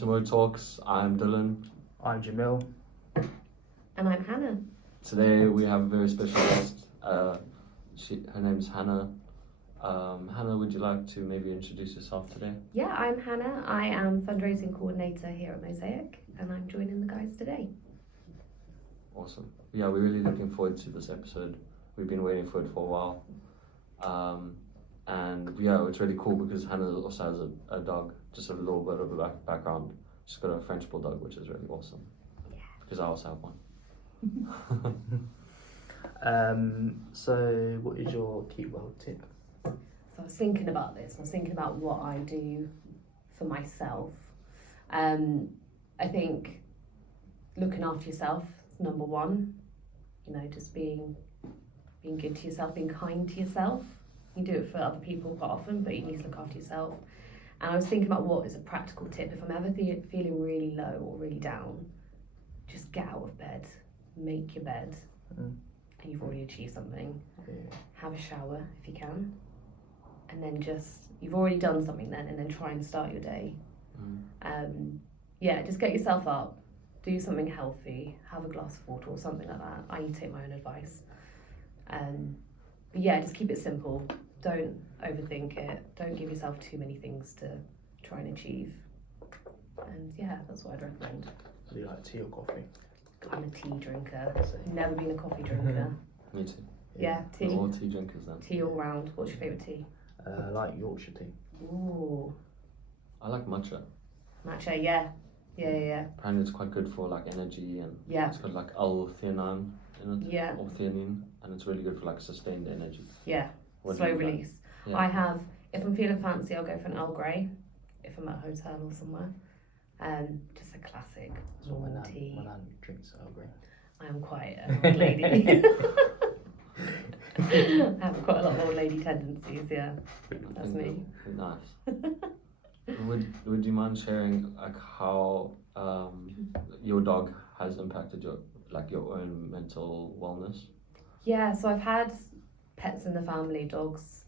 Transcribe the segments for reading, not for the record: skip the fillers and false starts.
to Mo Talks. I'm Dylan. I'm Jamil. And I'm Hannah. Today we have a very special guest. Her name's Hannah. Hannah, would you like to maybe introduce yourself today? Yeah, I'm Hannah. I am fundraising coordinator here at Mosaic, and I'm joining the guys today. Awesome. Yeah, we're really looking forward to this episode. We've been waiting for it for a while. And yeah, it's really cool because Hannah also has a dog, just a little bit of a background. She's got a French bulldog, which is really awesome. Yeah. Because I also have one. So what is your keep well tip? So I was thinking about this. I was thinking about what I do for myself. I think looking after yourself is number one. You know, just being good to yourself, being kind to yourself. You do it for other people quite often, but you need to look after yourself. And I was thinking about what is a practical tip. If I'm ever feeling really low or really down, just get out of bed, make your bed, and you've already achieved something. Have a shower if you can, and then you've already done something then, and then try and start your day. Just get yourself up, do something healthy, have a glass of water or something like that. I need to take my own advice. But yeah, just keep it simple. Don't overthink it. Don't give yourself too many things to try and achieve. And yeah, that's what I'd recommend. Do you like tea or coffee? I'm a tea drinker. Never been a coffee drinker. Me too. Yeah, tea. We're all tea drinkers then. Tea all round. What's your favourite tea? I like Yorkshire tea. Ooh. I like matcha. Matcha, yeah. Yeah. Apparently it's quite good for like energy and it's got like L-theanine in it. Yeah. Or theanine, and it's really good for like sustained energy. Yeah. What Slow do you like? release. Yeah. If I'm feeling fancy, I'll go for an Earl Grey. If I'm at a hotel or somewhere. Just a classic warm tea. My nan drinks Earl Grey. I am quite an old lady. I have quite a lot of old lady tendencies, yeah. That's me. Nice. Would you mind sharing like how your dog has impacted your own mental wellness? Yeah, so I've had pets in the family, dogs,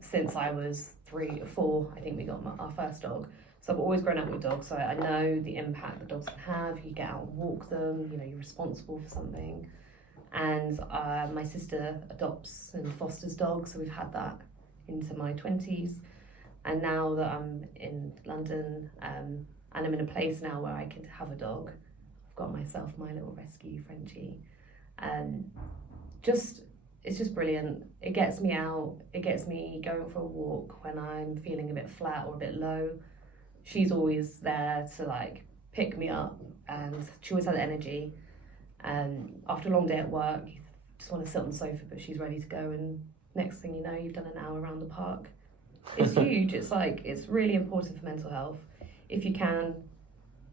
since I was 3 or 4. I think we got our first dog. So I've always grown up with dogs, so I know the impact that dogs can have. You get out and walk them, you know, you're responsible for something. And my sister adopts and fosters dogs, so we've had that into my 20s. And now that I'm in London, and I'm in a place now where I could have a dog, I've got myself my little rescue Frenchie. It's just brilliant. It gets me out, it gets me going for a walk when I'm feeling a bit flat or a bit low. She's always there to like pick me up, and she always has energy. After a long day at work, you just want to sit on the sofa, but she's ready to go, and next thing you know, you've done an hour around the park. It's huge. It's really important for mental health. If you can,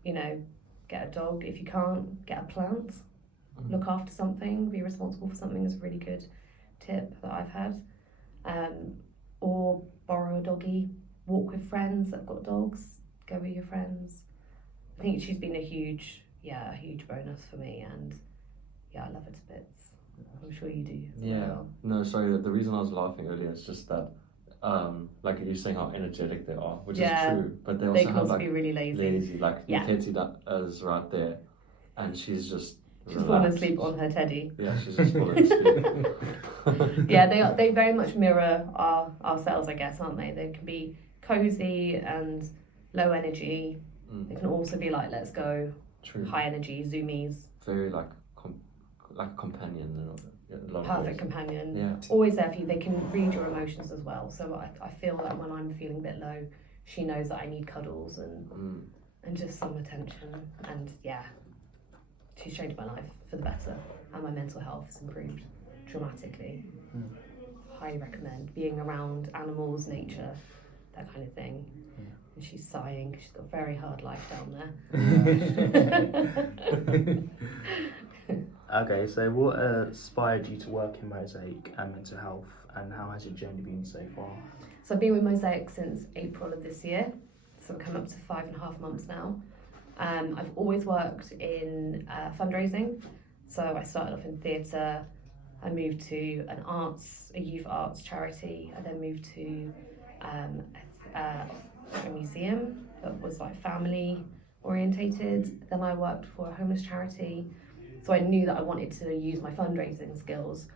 you know, get a dog. If you can't, get a plant. Look after something, be responsible for something is a really good tip that I've had. Or borrow a doggy, walk with friends that have got dogs, go with your friends. I think she's been a huge bonus for me, and yeah, I love her to bits. I'm sure you do. Well. No, sorry, the reason I was laughing earlier is just that like you're saying how energetic they are, which is true, but they also can have like be really lazy. Like Katie that is right there, and she's just fallen asleep on her teddy. Yeah, she's just fallen asleep. Yeah, they very much mirror ourselves, I guess, aren't they? They can be cozy and low energy. They can also be like, let's go, true. High energy, zoomies. Very like a companion and a lot perfect companion. Yeah. Always there for you. They can read your emotions as well. So I feel that when I'm feeling a bit low, she knows that I need cuddles and just some attention. And yeah, she's changed my life for the better, and my mental health has improved dramatically. Highly recommend being around animals, nature, that kind of thing. And she's sighing because she's got a very hard life down there. Okay, so what inspired you to work in Mosaic and mental health, and how has your journey been so far? So I've been with Mosaic since April of this year, so I'm coming up to 5.5 months now. I've always worked in fundraising, so I started off in theatre. I moved to a youth arts charity. I then moved to a museum that was like family orientated. Then I worked for a homeless charity. So I knew that I wanted to use my fundraising skills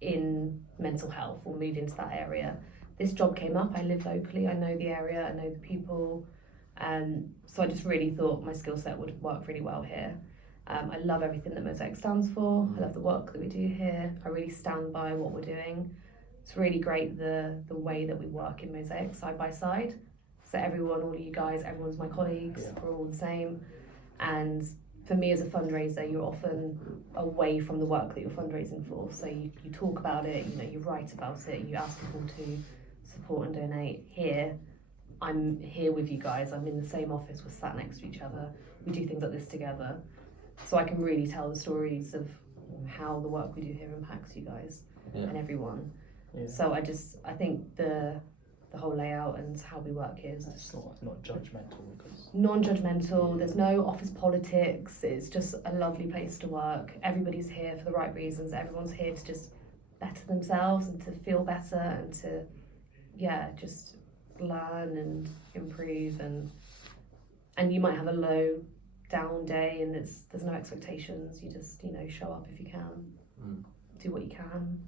in mental health or move into that area. This job came up, I live locally, I know the area, I know the people. So I just really thought my skill set would work really well here. I love everything that Mosaic stands for. I love the work that we do here. I really stand by what we're doing. It's really great the way that we work in Mosaic side by side. So everyone, all of you guys, everyone's my colleagues, we're all the same. And for me as a fundraiser, you're often away from the work that you're fundraising for. So you talk about it, you write about it, you ask people to support and donate. Here, I'm here with you guys. I'm in the same office, we're sat next to each other. We do things like this together. So I can really tell the stories of how the work we do here impacts you guys and everyone. Yeah. So I think the whole layout and how we work here is just not judgmental. Because non-judgmental. There's no office politics. It's just a lovely place to work. Everybody's here for the right reasons. Everyone's here to just better themselves and to feel better and to just learn and improve, and you might have a low down day and there's no expectations. You just show up if you can, do what you can.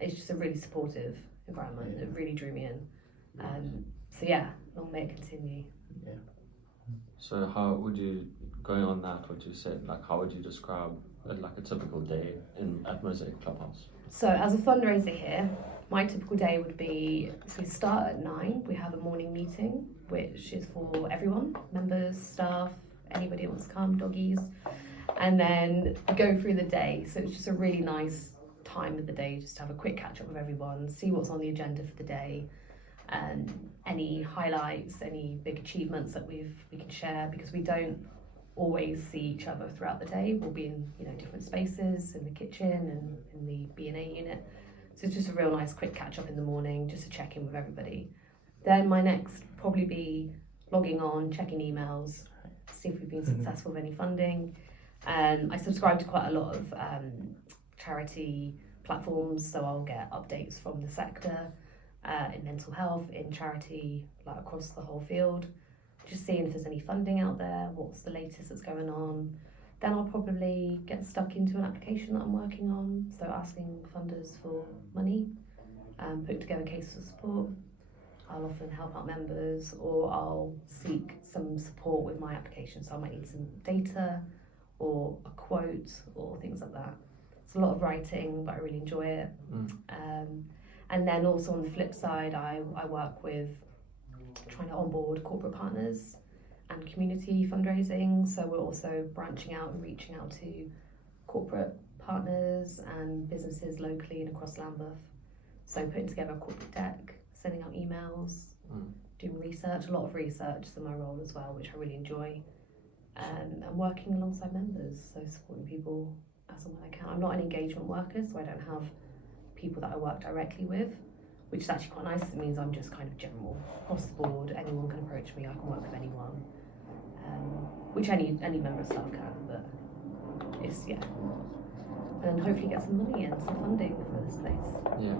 It's just a really supportive environment. It really drew me in. So long may it continue. Yeah. So how would you, going on that, what you said, like how would you describe like a typical day at Mosaic Clubhouse? So as a fundraiser here, my typical day would be, so we start at 9, we have a morning meeting, which is for everyone, members, staff, anybody who wants to come, doggies, and then go through the day. So it's just a really nice time of the day just to have a quick catch up with everyone, see what's on the agenda for the day, and any highlights, any big achievements that we can share, because we don't always see each other throughout the day. We'll be in different spaces, in the kitchen and in the B&A unit. So it's just a real nice quick catch up in the morning just to check in with everybody. Then my next probably be logging on, checking emails, see if we've been successful with any funding. I subscribe to quite a lot of charity platforms, so I'll get updates from the sector in mental health, in charity, like across the whole field, just seeing if there's any funding out there, what's the latest that's going on. Then I'll probably get stuck into an application that I'm working on, so asking funders for money, put together cases of support. I'll often help out members, or I'll seek some support with my application, so I might need some data or a quote or things like that. It's a lot of writing, but I really enjoy it. And then also on the flip side, I work with trying to onboard corporate partners and community fundraising. So we're also branching out and reaching out to corporate partners and businesses locally and across Lambeth. So putting together a corporate deck, sending out emails, doing research, a lot of research is my role as well, which I really enjoy. And working alongside members, so supporting people as and when I can. I'm not an engagement worker, so I don't have people that I work directly with, which is actually quite nice. It means I'm just kind of general, across the board. Anyone can approach me, I can work with anyone, which any member of staff can, but it's, and then hopefully get some money and some funding for this place. Yeah.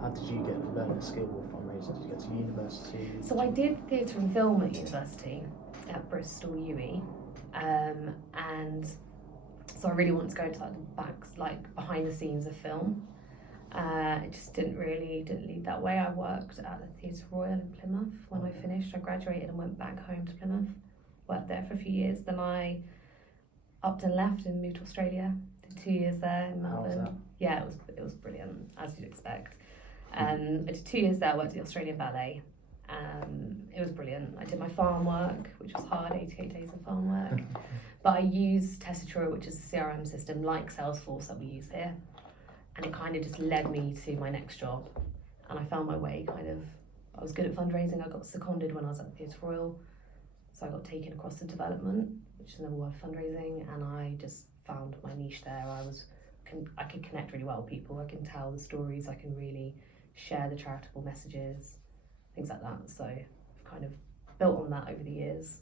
How did you get learning skill with fundraising? Did you go to university? So I did theatre and film at university, at Bristol UE, and so I really wanted to go into behind the scenes of film. It just didn't lead that way. I worked at the Theatre Royal in Plymouth when I finished. I graduated and went back home to Plymouth, worked there for a few years. Then I upped and left and moved to Australia. Did 2 years there in Melbourne. How was that? Yeah, it was brilliant, as you'd expect. I did 2 years there, worked at the Australian Ballet. It was brilliant. I did my farm work, which was hard, 88 days of farm work. But I used Tessitura, which is a CRM system like Salesforce that we use here. And it kind of just led me to my next job. And I found my way I was good at fundraising. I got seconded when I was at the Theatre Royal. So I got taken across to development, which is another word for fundraising. And I just found my niche there. I could connect really well with people. I can tell the stories. I can really share the charitable messages, things like that. So I've kind of built on that over the years.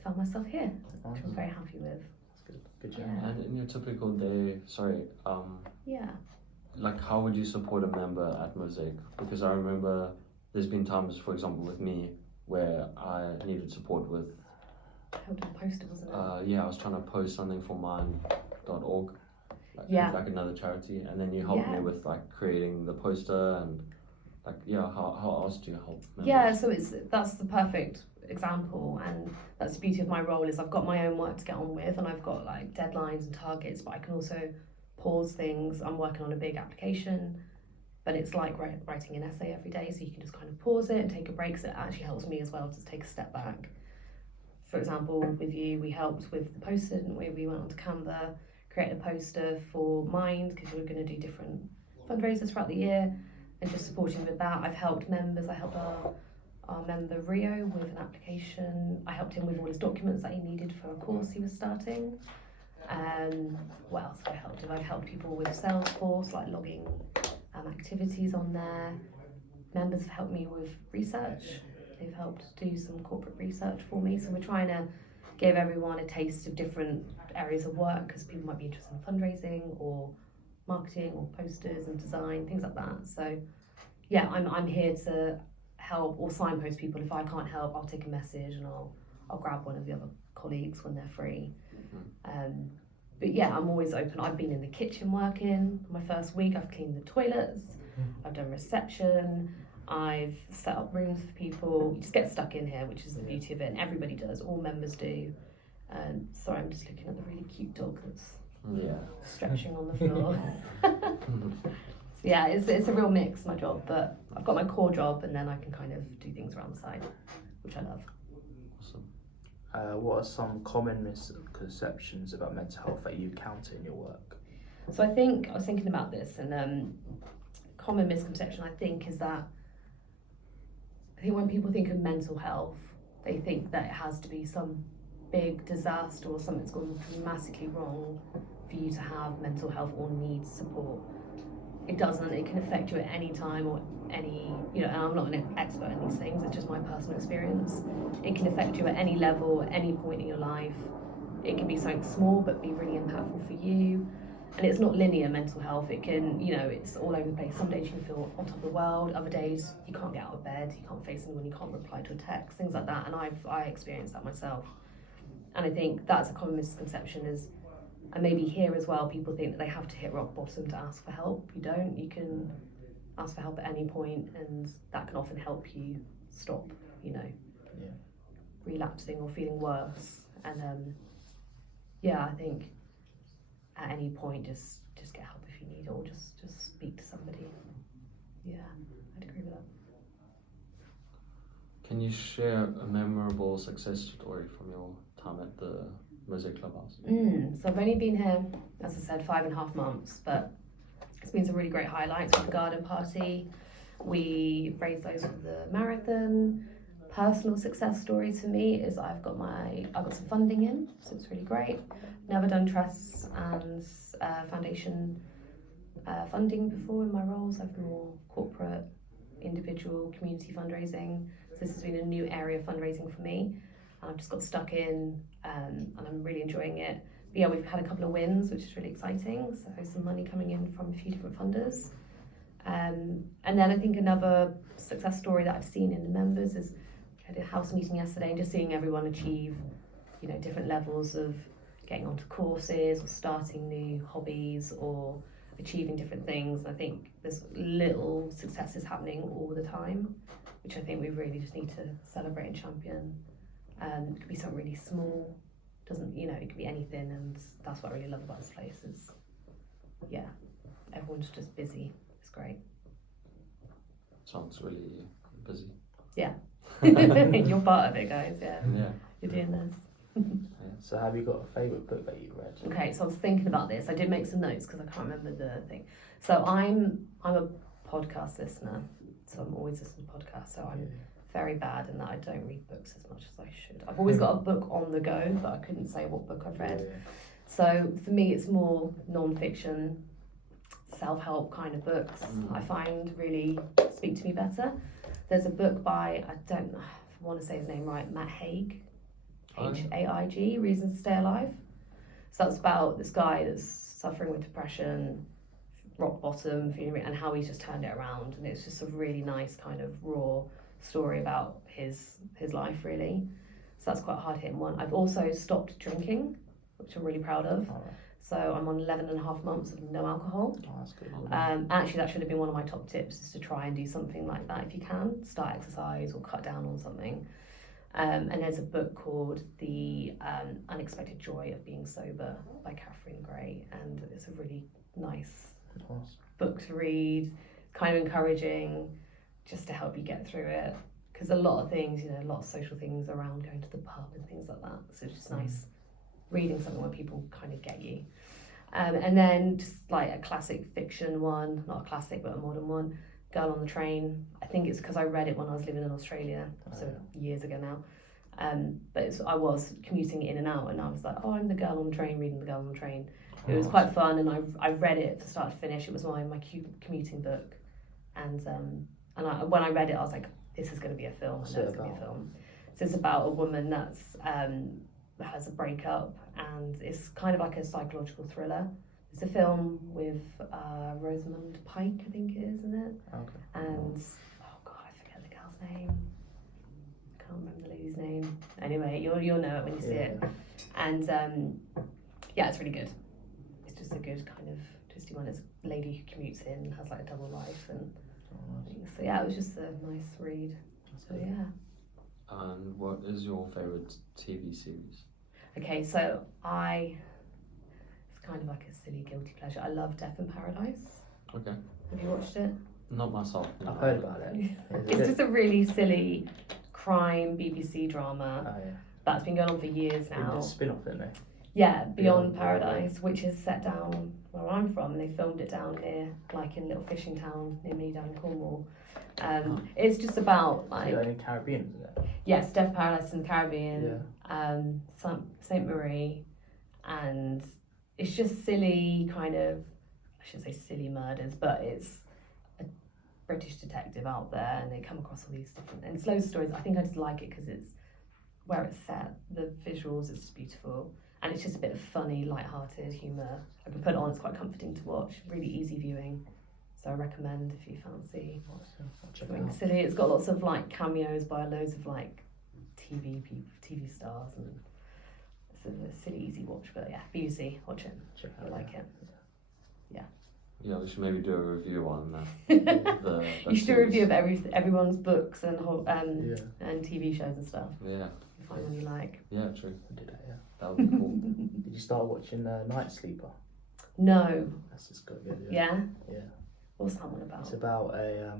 I found myself here, which I'm very happy with. That's good job. Yeah. And in your typical day, yeah. like how would you support a member at Mosaic? Because I remember there's been times, for example, with me where I needed support with. Helped with a poster, wasn't it? Yeah, I was trying to post something for mine.org, like another charity, and then you helped me with like creating the poster and like how else do you help members? Yeah, so that's the perfect example, and that's the beauty of my role is I've got my own work to get on with, and I've got like deadlines and targets, but I can also pause things. I'm working on a big application, but it's like writing an essay every day, so you can just kind of pause it and take a break. So it actually helps me as well to take a step back. For example, with you, we helped with the poster, didn't we? We went onto Canva, created a poster for Mind, because we were going to do different fundraisers throughout the year, and just supporting with that. I've helped members. I helped our member Rio with an application. I helped him with all his documents that he needed for a course he was starting. What else have I helped him? I've helped people with Salesforce, like logging activities on there. Members have helped me with research. They've helped do some corporate research for me. So we're trying to give everyone a taste of different areas of work, because people might be interested in fundraising or marketing or posters and design, things like that. So yeah, I'm here to help or signpost people. If I can't help, I'll take a message and I'll grab one of the other colleagues when they're free. But yeah, I'm always open. I've been in the kitchen working. My first week, I've cleaned the toilets, I've done reception, I've set up rooms for people. You just get stuck in here, which is the beauty of it, and everybody does, all members do. Sorry, I'm just looking at the really cute dog that's stretching on the floor. So yeah, it's a real mix, my job, but I've got my core job, and then I can kind of do things around the side, which I love. Awesome. What are some common misconceptions about mental health that you encounter in your work? So I was thinking about this, and common misconception I think is that when people think of mental health, they think that it has to be some big disaster or something's gone dramatically wrong for you to have mental health or need support. It doesn't. It can affect you at any time or any, and I'm not an expert in these things, it's just my personal experience. It can affect you at any level, at any point in your life. It can be something small but be really impactful for you. And it's not linear mental health. It can, it's all over the place. Some days you can feel on top of the world, other days you can't get out of bed, you can't face anyone, you can't reply to a text, things like that. And I experienced that myself. And I think that's a common misconception is, and maybe here as well, people think that they have to hit rock bottom to ask for help. You don't. You can ask for help at any point, and that can often help you stop, relapsing or feeling worse. And I think at any point, just get help if you need it, or just speak to somebody. Yeah, I'd agree with that. Can you share a memorable success story from your time at the Mosaic Clubhouse? So I've only been here, as I said, 5.5 months, but it's been some really great highlights with the garden party. We raised those for the marathon. Personal success story to me is I've got some funding in, so it's really great. Never done trusts and foundation funding before in my roles. I've been more corporate, individual, community fundraising. So this has been a new area of fundraising for me. I've just got stuck in, and I'm really enjoying it. But yeah, we've had a couple of wins, which is really exciting. So some money coming in from a few different funders. And then I think another success story that I've seen in the members is we had a house meeting yesterday, and just seeing everyone achieve, different levels of getting onto courses or starting new hobbies or achieving different things. I think there's little successes happening all the time, which I think we really just need to celebrate and champion. It could be something really small, it could be anything, and that's what I really love about this place is, everyone's just busy. It's great. Sounds really busy. Yeah. You're part of it, guys, yeah. You're doing this. So have you got a favourite book that you've read? Okay, so I was thinking about this. I did make some notes because I can't remember the thing. So I'm a podcast listener, so I'm always listening to podcasts, so I'm very bad in that I don't read books as much as I should. I've always got a book on the go, but I couldn't say what book I've read. So for me, it's more non-fiction, self-help kind of books I find really speak to me better. There's a book by, I don't know, I want to say his name right, Matt Haig, Haig, Reasons to Stay Alive. So that's about this guy that's suffering with depression, rock bottom, and how he's just turned it around. And it's just a really nice kind of raw story about his life, really. So that's quite a hard-hitting one. I've also stopped drinking, which I'm really proud of. Alright. So I'm on 11.5 months of no alcohol. Oh, that's good. Actually, that should have been one of my top tips, is to try and do something like that if you can. Start exercise or cut down on something. And there's a book called The Unexpected Joy of Being Sober by Catherine Gray, and it's a really nice book to read, kind of encouraging, just to help you get through it. Because a lot of things, a lot of social things around going to the pub and things like that. So it's just nice reading something where people kind of get you. And then just like a classic fiction one, not a classic but a modern one, Girl on the Train. I think it's because I read it when I was living in Australia, so years ago now. But I was commuting in and out, and I was like, oh, I'm the girl on the train reading The Girl on the Train. It was quite fun, and I read it from start to finish. It was my commuting book, and when I read it, I was like, this is going to be a film. I know it's going to be a film. So it's about a woman that's has a breakup, and it's kind of like a psychological thriller. It's a film with Rosamund Pike, I think it is, isn't it? Okay. And oh god, I forget the girl's name. I can't remember the lady's name. Anyway, you'll know it when you see it. And yeah, it's really good. It's just a good kind of twisty one. It's a lady who commutes in, has like a double life, and things. So yeah, it was just a nice read. So yeah. And what is your favourite TV series? Okay, so it's kind of like a silly guilty pleasure. I love Death in Paradise. Okay. Have you watched it? Not myself. No. I've heard about it. It's just a really silly crime BBC drama that's been going on for years now. It's a spin-off, isn't it? Yeah, Beyond Paradise, which is set down where I'm from. They filmed it down near, like in a little fishing town near me down in Cornwall. It's just about like in the Caribbean, isn't it? Yes, Death Paradise in the Caribbean, Saint Marie, and it's just silly kind of, I shouldn't say silly murders, but it's a British detective out there, and they come across all these different, and it's loads of stories. I think I just like it because it's where it's set, the visuals, it's just beautiful, and it's just a bit of funny, light-hearted humour. I can put it on, it's quite comforting to watch, really easy viewing. So I recommend if you fancy something silly. It's got lots of like cameos by loads of like TV stars, and it's a silly, easy watch. But yeah, BBC, watch it. I like it. Yeah, we should maybe do a review on that. You should do a review of everyone's books and and TV shows and stuff. Yeah. Find one you like. Yeah, true. I did that, yeah. That would be cool. Did you start watching Night Sleeper? No. That's just good. Yeah. Yeah. What's that one about? It's about a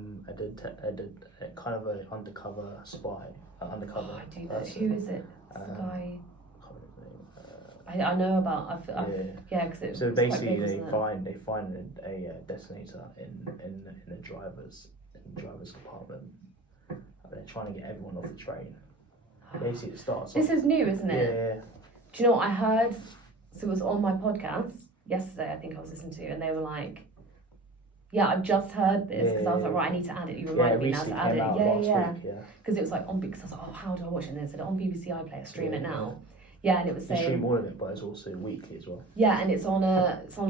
kind of an undercover spy, undercover. I do that. Who is it? It's the guy. I can't remember the name. I know about. Because it's so basically quite big, they find a detonator in the driver's compartment. And they're trying to get everyone off the train. Basically, it starts. This is new, isn't it? Yeah. Do you know what I heard? So it was on my podcast yesterday. I think I was listening to, and they were like, "Yeah, I've just heard this," because I was like, "Right, I need to add it." You reminded me now to add it. Yeah. Because it was like on because I was like, "Oh, how do I watch it?" And they said on BBC iPlayer, stream it now. Yeah, and it was saying. You stream all of it, but it's also weekly as well. Yeah, and it's on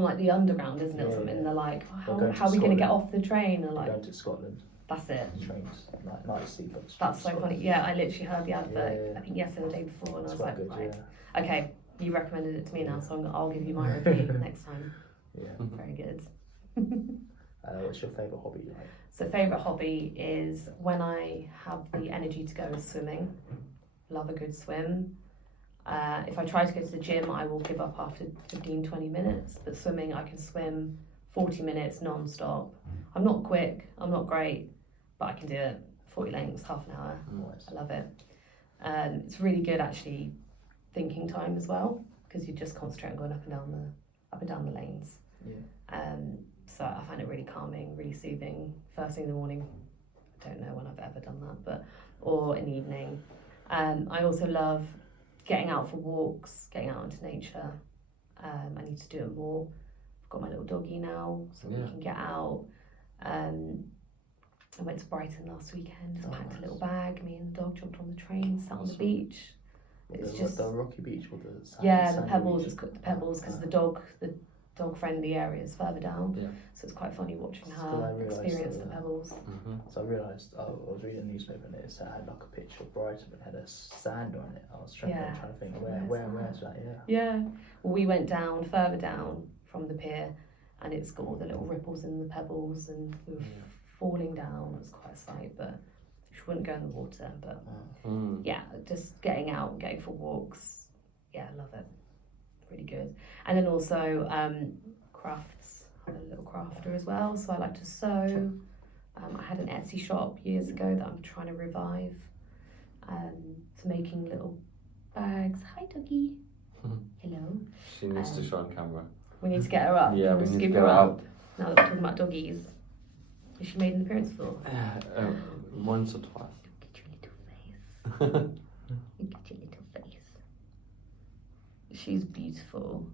like the underground, isn't it? Or something. And they're like, oh, "How are we going to get off the train?" And like, going to Scotland. That's it. Trains, Night Sleeper. That's so funny. Yeah, I literally heard the advert. I think yesterday or the day before, and I was like, good, right, okay, you recommended it to me now, so I'll give you my review next time. Yeah. Very good. What's your favourite hobby like? So favourite hobby is when I have the energy to go is swimming. Love a good swim. If I try to go to the gym, I will give up after 15-20 minutes, but swimming, I can swim 40 minutes non-stop. I'm not quick, I'm not great, but I can do it. 40 lengths, half an hour. Nice. I love it. It's really good actually thinking time as well, because you just concentrate on going up and down the lanes. Yeah. So I find it really calming, really soothing. First thing in the morning, I don't know when I've ever done that, or in the evening. I also love getting out for walks, getting out into nature. I need to do it more. I've got my little doggy now, so we can get out. I went to Brighton last weekend, just packed a little bag, me and the dog jumped on the train, sat on the beach. It's just the rocky beach or the the pebbles. It's the pebbles because the dog-friendly areas further down. Yeah. So it's quite funny watching It's 'cause I her realised experience that, the pebbles. Mm-hmm. So I realised I was reading a newspaper and it had like a picture of Brighton but it had a sand on it. I was trying Yeah. to think Where's where's that? Yeah. Yeah. Well, we went down further down from the pier, and it's got all the little ripples in the pebbles, and we were falling down. It was quite a sight, but she wouldn't go in the water. But yeah, just getting out, getting for walks. Yeah, I love it. Really good. And then also crafts. I'm a little crafter as well, so I like to sew. I had an Etsy shop years ago that I'm trying to revive. So making little bags. Hi, doggy. Hello. She needs to show on camera. We need to get her up. Yeah, we We'll need to scoop get her her up. Now that we're talking about doggies. Has she made an appearance before? Once or twice. Look at your little face. Look at your little face. She's beautiful.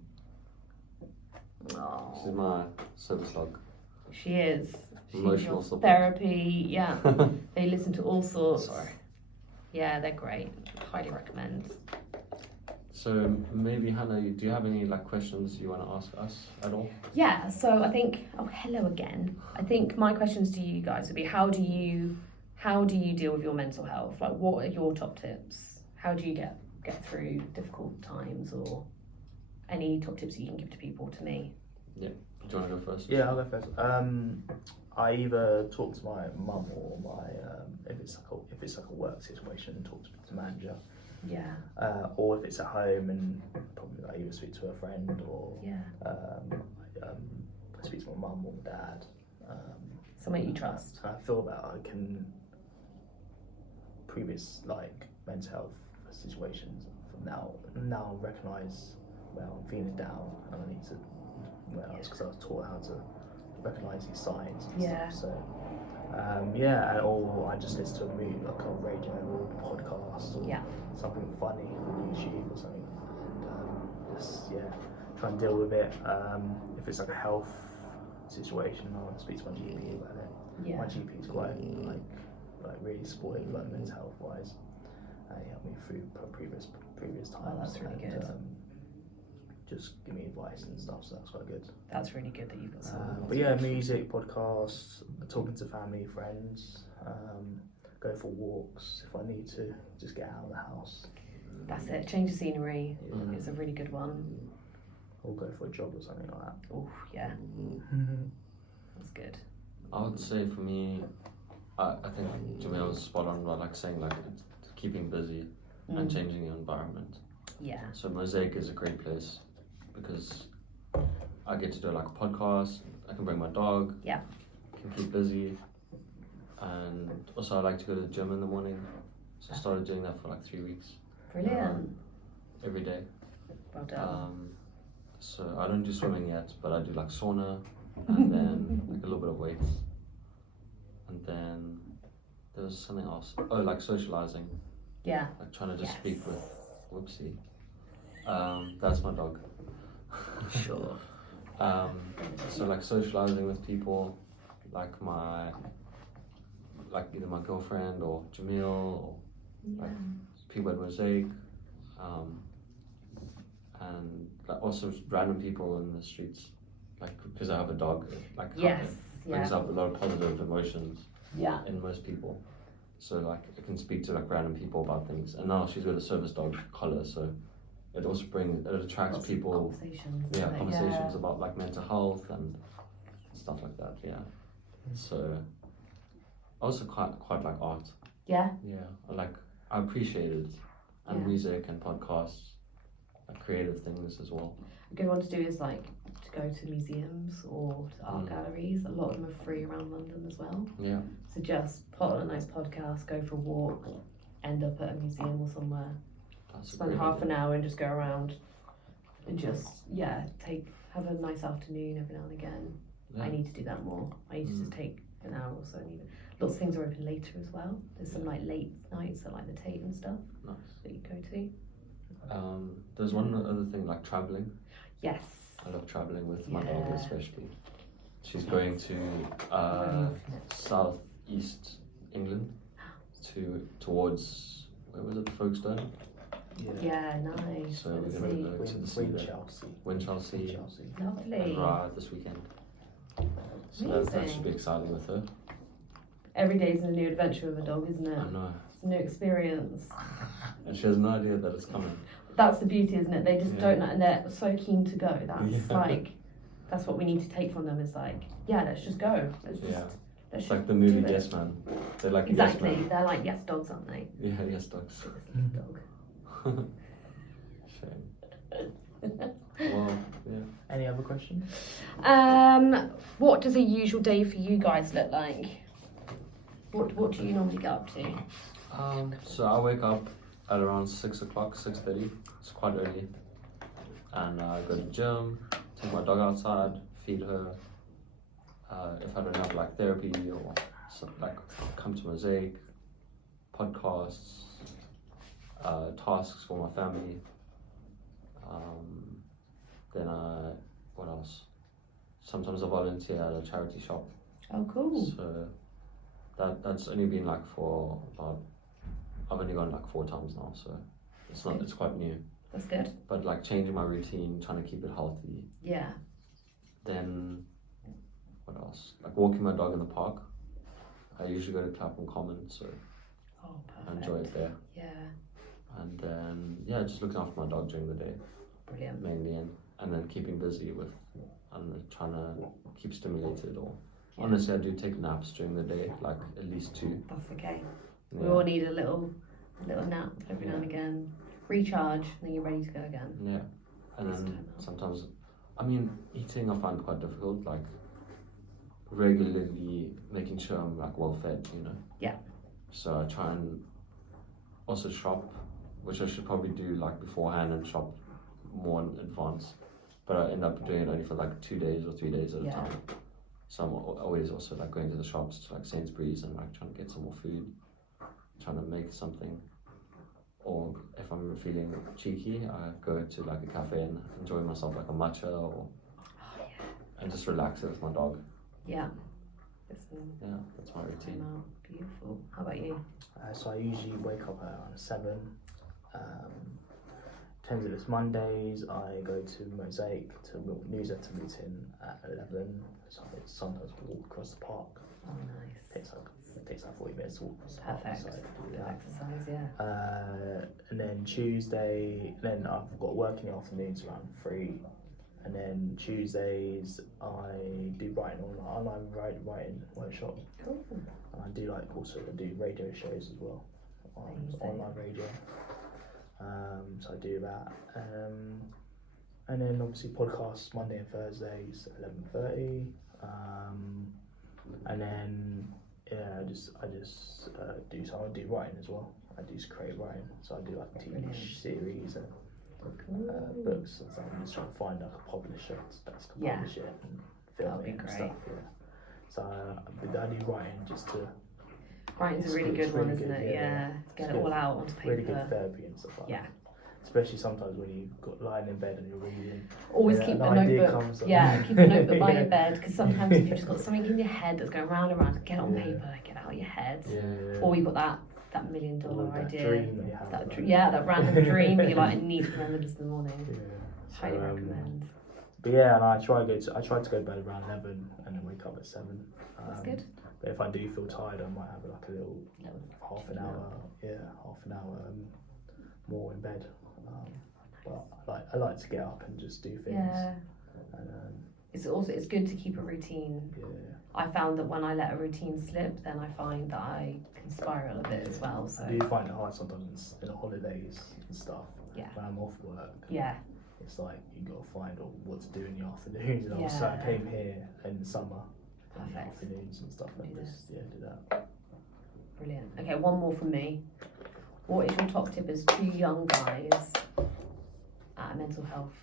Oh. She's my service dog. She is. She's Emotional your support. therapy. Yeah. They listen to all sorts. Sorry. Yeah, they're great. Highly recommend. So maybe Hannah, do you have any like questions you want to ask us at all? Yeah, so I think, oh, hello again. I think my questions to you guys would be, how do you deal with your mental health? Like, what are your top tips? How do you get through difficult times, or any top tips that you can give to people, to me? Yeah. Do you want to go first? Yeah, I'll go first. I either talk to my mum or my if it's like a work situation, talk to the manager. Yeah. Or if it's at home, and probably I either speak to a friend or Yeah. I speak to my mum or my dad. Someone you trust. I feel that I can previous like mental health situations from now recognise where I'm feeling down and I need to because I was taught how to recognise these signs and Yeah. stuff. So yeah, or I just listen to a movie like on radio or a podcast or Yeah. something funny on YouTube or something, and just try and deal with it. If it's like a health situation, I'll speak to my GP about it. Yeah. My GP is quite like really supportive, like mental health wise. He helped me through previous times. Oh, that's really good. Just give me advice and stuff, so that's quite good. That's really good that you've got someone. But yeah, music, podcasts, talking to family, friends, go for walks if I need to, just get out of the house. That's it. Change of scenery. Mm. It's a really good one. Or go for a jog or something like that. Oh yeah, that's good. I would say for me, I think Jamil was spot on about like saying like it's keeping busy and changing the environment. Yeah. So Mosaic is a great place because I get to do like a podcast, I can bring my dog, Yeah. can keep busy, and also I like to go to the gym in the morning, so I started doing that for like 3 weeks. Brilliant. Every day. Well done. So I don't do swimming yet, but I do like sauna and then like a little bit of weights, and then there was something else. Oh, like socializing, Yeah. like trying to just Yes. speak with Whoopsie. That's my dog. Sure. So like socializing with people, like either my girlfriend or Jamil or like people at Mosaic, and like also random people in the streets, like because I have a dog, like Yes. it brings up a lot of positive emotions Yeah. in most people. So like I can speak to like random people about things, and now she's got a service dog collar, so it attracts Lots of people. Conversations. Yeah, isn't it? conversations about like mental health and stuff like that. Yeah. So also quite like art. Yeah. Yeah, I appreciate it, and Yeah. music and podcasts, like creative things as well. A good one to do is like to go to museums or to art galleries. A lot of them are free around London as well. Yeah. So just put on a nice podcast, go for a walk, end up at a museum or somewhere. That's a Spend great half idea. an hour and just go around and just have a nice afternoon every now and again. Yeah. I need to do that more. I need to just take an hour or so. Lots of things are open later as well. There's some like late nights at like the Tate and stuff Nice. that you go to. There's one other thing, like traveling. Yes. I love traveling with my dog, Yeah. especially. She's going to southeast England towards, where was it, Folkestone? Yeah, nice. So we're Let's gonna see. go to the sea Win there. Chelsea. Win Chelsea Chelsea. and Lovely. Rye this weekend. So that should Amazing. be exciting with her. Every day is a new adventure with a dog, isn't it? I know. It's a new experience. And she has no idea that it's coming. That's the beauty, isn't it? They just Yeah. don't know, and they're so keen to go. That's Yeah. like, that's what we need to take from them. Is like, yeah, let's just go. Let's just, Yeah. let's It's just like the movie do it. Yes Man. They're like Exactly. Yes Man. They're like yes dogs, aren't they? Yeah, yes dogs. Dog. Shame. Well, yeah. Any other questions? What does a usual day for you guys look like? What do you normally get up to? So I wake up at around 6 o'clock, 6:30. It's quite early. And I go to the gym, take my dog outside, feed her. If I don't have like therapy or something, like come to Mosaic, podcasts, tasks for my family. Then what else? Sometimes I volunteer at a charity shop. Oh, cool. So that's only been like for about, I've only gone like 4 times now, so it's quite new. That's good. But like changing my routine, trying to keep it healthy. Yeah. Then what else? Like walking my dog in the park. I usually go to Clapham Common, so Oh, perfect. I enjoy it there. Yeah. And then yeah, just looking after my dog during the day Brilliant. mainly, and then keeping busy with, I don't know, trying to keep stimulated or. Yeah. Honestly, I do take naps during the day, like at least 2. That's okay. Yeah. We all need a little nap every now and again. Recharge, and then you're ready to go again. Yeah, and Nice then time out. sometimes, I mean, eating I find quite difficult. Like regularly making sure I'm like well fed, you know. Yeah. So I try and also shop, which I should probably do like beforehand and shop more in advance. But I end up doing it only for like 2 days or 3 days at a Yeah. time. So I'm always also like going to the shops to like Sainsbury's and like trying to get some more food, trying to make something. Or if I'm feeling cheeky, I go to like a cafe and enjoy myself like a matcha or and just relax it with my dog. Yeah. Listen, Yeah, that's my routine. time out. Beautiful. How about you? So I usually wake up at around 7. Depends if it's Mondays, I go to Mosaic to newsletter meeting at 11. So I sometimes walk across the park. Oh, nice. Takes like 40 minutes to walk across the park. Perfect. So I do Good that. exercise, yeah. And then Tuesday, then I've got work in the afternoons around 3. And then Tuesdays I do writing online writing workshop. Cool. And I do radio shows as well on Amazing. online radio. So I do that. And then obviously podcasts Monday and Thursdays at 11:30. And then yeah, I just do writing as well. I do creative writing, so I do like TV Brilliant. series and Cool. books and stuff. I'm just trying to find like a publisher that's can Yeah. publish it and film That'd be it and great. stuff. Yeah. So I do writing just to Writing's It's a really good, it's good one, really isn't good, it? yeah. Yeah. Get It's it good. all out onto paper. really good therapy and stuff like Yeah. that. Especially sometimes when you've got lying in bed and you're reading. Always Yeah, keep an a idea notebook. comes up. Yeah, keep a notebook by your bed, because sometimes if you've just got something in your head that's going round and round, get it on Yeah. paper, get it out of your head. Yeah. Or you've got that $1 million Or that idea. dream that you have. That like- that random dream that you're like, I need to remember this in the morning. Yeah. Highly So, recommend. But yeah, and I try to go to bed around 11 and then wake up at 7. That's good. But if I do feel tired, I might have like a little Little half an hour more in bed. But I like to get up and just do things. Yeah. And It's good to keep a routine. yeah. I found that when I let a routine slip, then I find that I can spiral a bit as well. So I do find it hard sometimes in the holidays and stuff. Yeah. When I'm off work, yeah, it's like you got to find out what to do in the afternoons. And also Yeah. I came here in the summer in the Perfect. afternoons and stuff and Do just do that. brilliant. Okay, one more from me. What is your top tip as 2 young guys at a mental health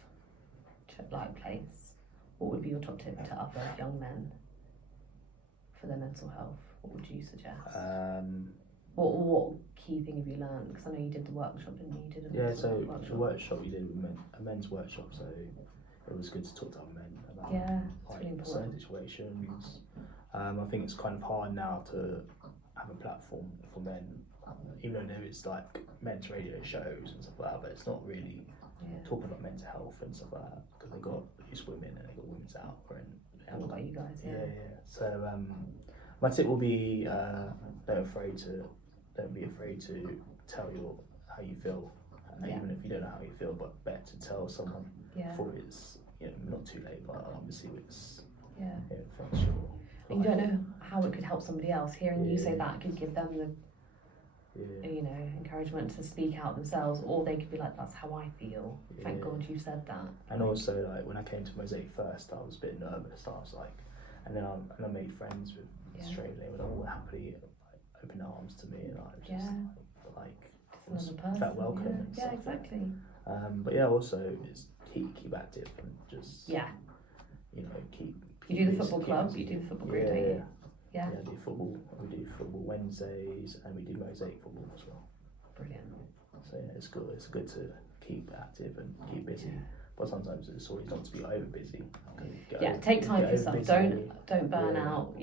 place? What would be your top tip to other young men for their mental health? What would you suggest? What key thing have you learned? Because I know you did the workshop, didn't you? You did a Yeah, mental so health the workshop. workshop we did with a men's workshop, so it was good to talk to other men about Yeah, it's like really certain important. situations. I think it's kind of hard now to have a platform for men, even though it's like men's radio shows and stuff like that, but it's not really talking about mental health and stuff like that, because they got these women and they got women's out and What about you guys? yeah. So my tip will be don't be afraid to tell how you feel, even if you don't know how you feel, but better to tell someone before it's not too late, but obviously it's it affects your and you don't know how it could help somebody else. Hearing you say that could give them the encouragement to speak out themselves, or they could be like, that's how I feel. Thank God you said that. And also, like, when I came to Mosaic first, I was a bit nervous. I was like, and then I made friends with straight. They were all happily open arms to me, and I just felt welcome. And stuff. Exactly. But also it's keep active and just keep. You do the football club. You do the football group, don't you? Yeah. I do football. We do football Wednesdays, and we do Mosaic football as well. Brilliant. So it's good. It's good to keep active and keep busy. But sometimes it's always not to be over busy. Take time for yourself. Don't burn out.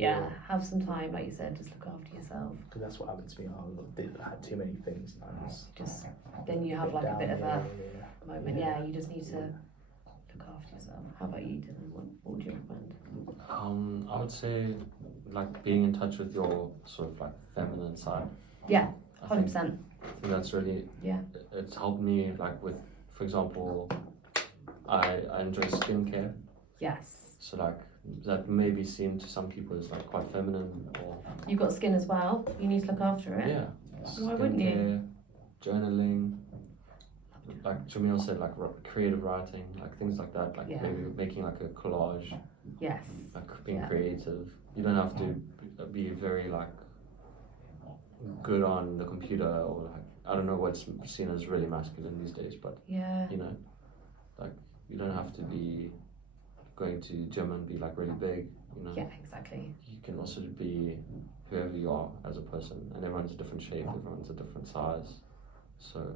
Have some time, like you said. Just look after yourself. Because that's what happened to me. I had too many things. And I was then you have like a bit of a moment. Yeah, you just need to look after yourself. How about you, Dylan? What would you recommend? I would say like being in touch with your sort of like feminine side. Yeah, 100%. I think that's really it's helped me, like with, for example, I enjoy skincare. Yes. So like that may be seen to some people as like quite feminine, or you've got skin as well. You need to look after it. Yeah. Why wouldn't you? Journaling, like Jamil said, like creative writing, like things like that, like maybe making like a collage. Yes. Like being creative. You don't have to be very like good on the computer, or like, I don't know what's seen as really masculine these days, but like you don't have to be going to gym and be like really big, Yeah, exactly. You can also be whoever you are as a person, and everyone's a different shape, everyone's a different size. So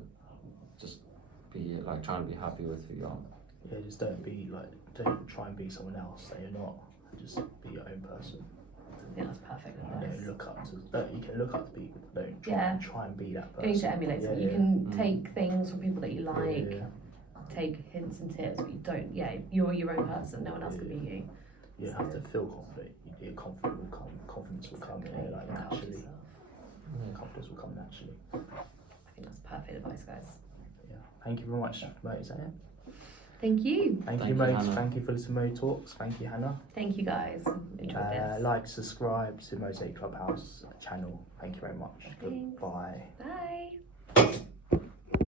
just be like trying to be happy with who you are. Yeah, just don't try and be someone else that you're not. Just be your own person. Yeah, that's perfect. Don't look up to. You can look up to people. Don't try and be that person. You need to emulate them. You can take things from people that you like. Take hints and tips, but you don't. You're your own person. No one else can be you. You have to feel confident. Your confidence will come. Confidence will come. Like naturally. Confidence will come naturally. I think that's perfect advice, guys. Yeah. Thank you very much, Mo. Is that it? Thank you. Thank you, Mo. Thank you for listening to Mo Talks. Thank you, Hannah. Thank you, guys. Enjoyed this. Like, subscribe to Mosaic Clubhouse channel. Thank you very much. Thanks. Goodbye. Bye.